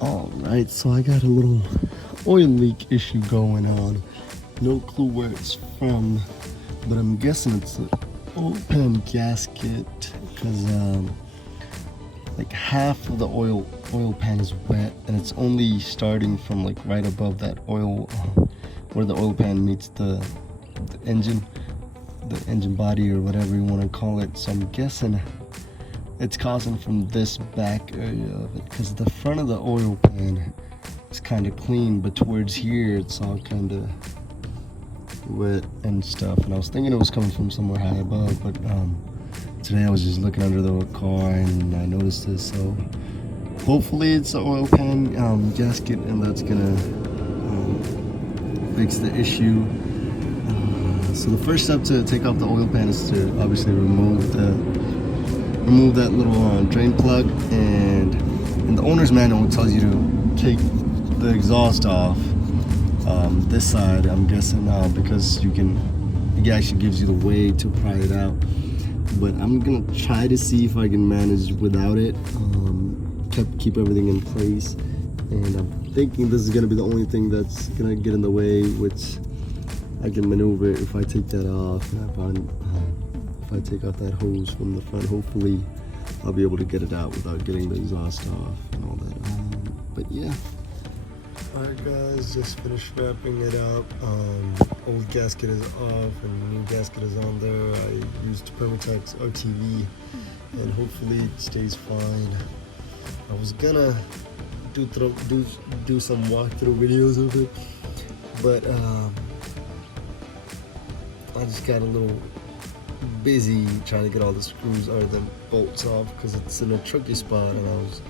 Alright, so I got a little oil leak issue going on. No clue where it's from, but I'm guessing it's an oil pan gasket because like half of the oil pan is wet, and it's only starting from like right above that oil where the oil pan meets the engine body or whatever you want to call it. So I'm guessing it's causing from this back area of it, because the front of the oil pan is kind of clean, but towards here it's all kind of wet and stuff. And I was thinking it was coming from somewhere high above, but today I was just looking under the car and I noticed this. So hopefully it's the oil pan gasket, and that's gonna fix the issue. So the first step to take off the oil pan is to obviously remove that little drain plug, and in the owner's manual it tells you to take the exhaust off this side, I'm guessing, because it actually gives you the way to pry it out. But I'm gonna try to see if I can manage without it, keep everything in place, and I'm thinking this is gonna be the only thing that's gonna get in the way, which I can maneuver if I take that off. And if I take off that hose from the front, hopefully I'll be able to get it out without getting the exhaust off and all that. But yeah. Alright guys, just finished wrapping it up. Old gasket is off and new gasket is on there. I used Permatex RTV and hopefully it stays fine. I was gonna do some walkthrough videos of it, but I just got a little busy trying to get all the screws or the bolts off because it's in a tricky spot, and I was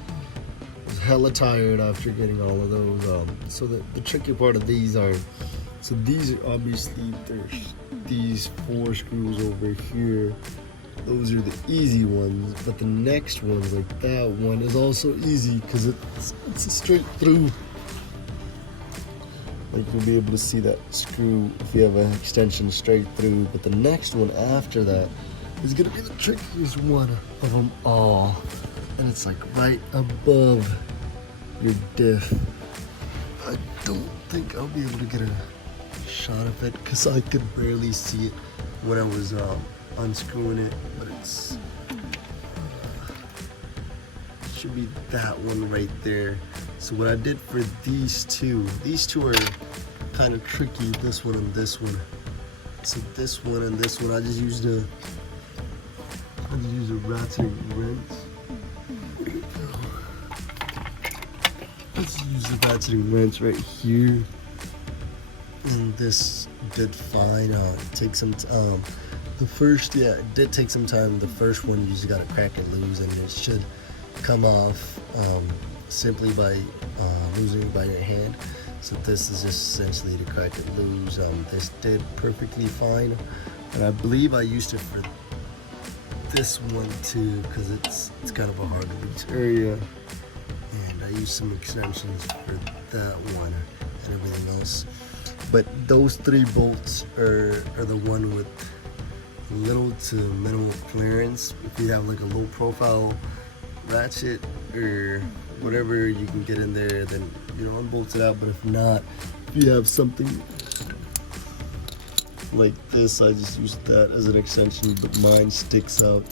hella tired after getting all of those. So the tricky part of these are, so these are obviously, there's these 4 screws over here. Those are the easy ones, but the next one, like that one, is also easy because it's a straight through. Like you'll be able to see that screw if you have an extension straight through. But the next one after that is gonna be the trickiest one of them all, and it's like right above your diff. I don't think I'll be able to get a shot of it because I could barely see it when I was unscrewing it, but it should be that one right there. So what I did for these two are kind of tricky, this one and this one. So this one and this one, I just used a ratcheting wrench. Let's use the ratcheting wrench right here. And this did fine. It takes some time. It did take some time. The first one, you just gotta crack it loose, and it should come off simply by losing it by your hand. So this is just essentially to crack it loose. This did perfectly fine, and I believe I used it for this one too because it's kind of a hard to reach area, and I used some extensions for that one and everything else. But those 3 bolts are the one with little to minimal clearance. If you have like a low profile ratchet or whatever you can get in there, then unbolt it out. But if not, if you have something like this, I just used that as an extension, but mine sticks out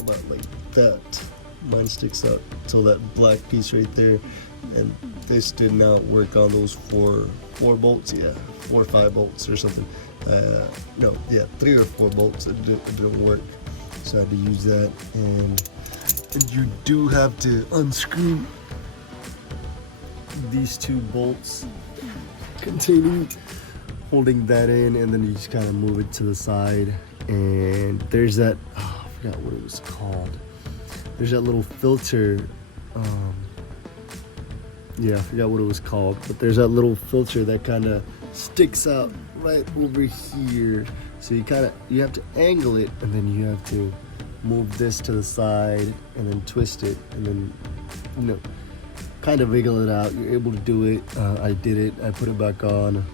about like that. Mine sticks out till that black piece right there, and this did not work on those four bolts. 4 or 5 bolts or something. 3 or 4 bolts. It didn't work, so I had to use that. And you do have to unscrew these 2 bolts holding that in, and then you just kind of move it to the side. And there's that, I forgot what it was called. There's that little filter. I forgot what it was called, but there's that little filter that kind of sticks out right over here. So you have to angle it, and then you have to move this to the side and then twist it, and then kind of wiggle it out. You're able to do it. I did it. I put it back on.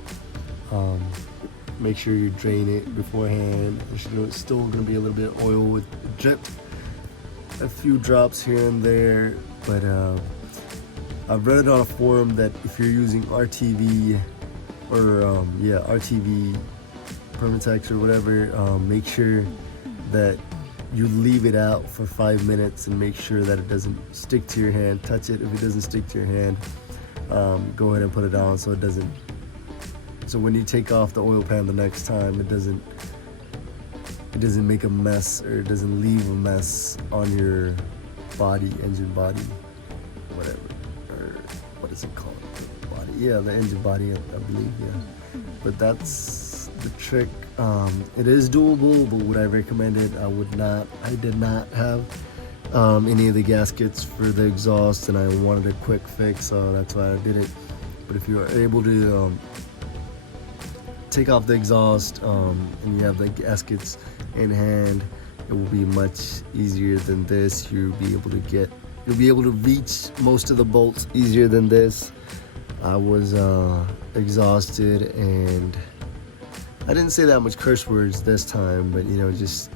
Make sure you drain it beforehand. It's still going to be a little bit of oil with drip, a few drops here and there, but I've read it on a forum that if you're using RTV or RTV Permatex or whatever, make sure that you leave it out for 5 minutes and make sure that it doesn't stick to your hand. Touch it. If it doesn't stick to your hand, go ahead and put it down so it doesn't. So when you take off the oil pan the next time, it doesn't make a mess, or it doesn't leave a mess on your body, engine body, whatever, or what is it called? The body, yeah, the engine body, I believe, yeah. But that's the trick. It is doable, but would I recommend it? I did not have any of the gaskets for the exhaust, and I wanted a quick fix, so that's why I did it. But if you are able to take off the exhaust and you have the gaskets in hand, it will be much easier than this. You'll be able to reach most of the bolts easier than this. I was exhausted, and I didn't say that much curse words this time, but you know, just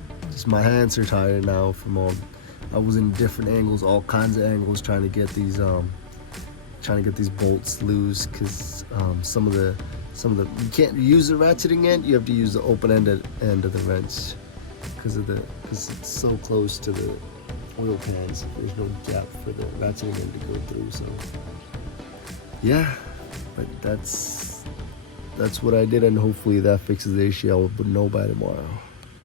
my hands are tired now from all. I was in different angles, all kinds of angles, trying to get these bolts loose, because some of the you can't use the ratcheting end. You have to use the open-ended end of the wrench because it's so close to the oil pans. There's no gap for the ratcheting end to go through. So yeah, but that's what I did, and hopefully that fixes the issue. I will know by tomorrow.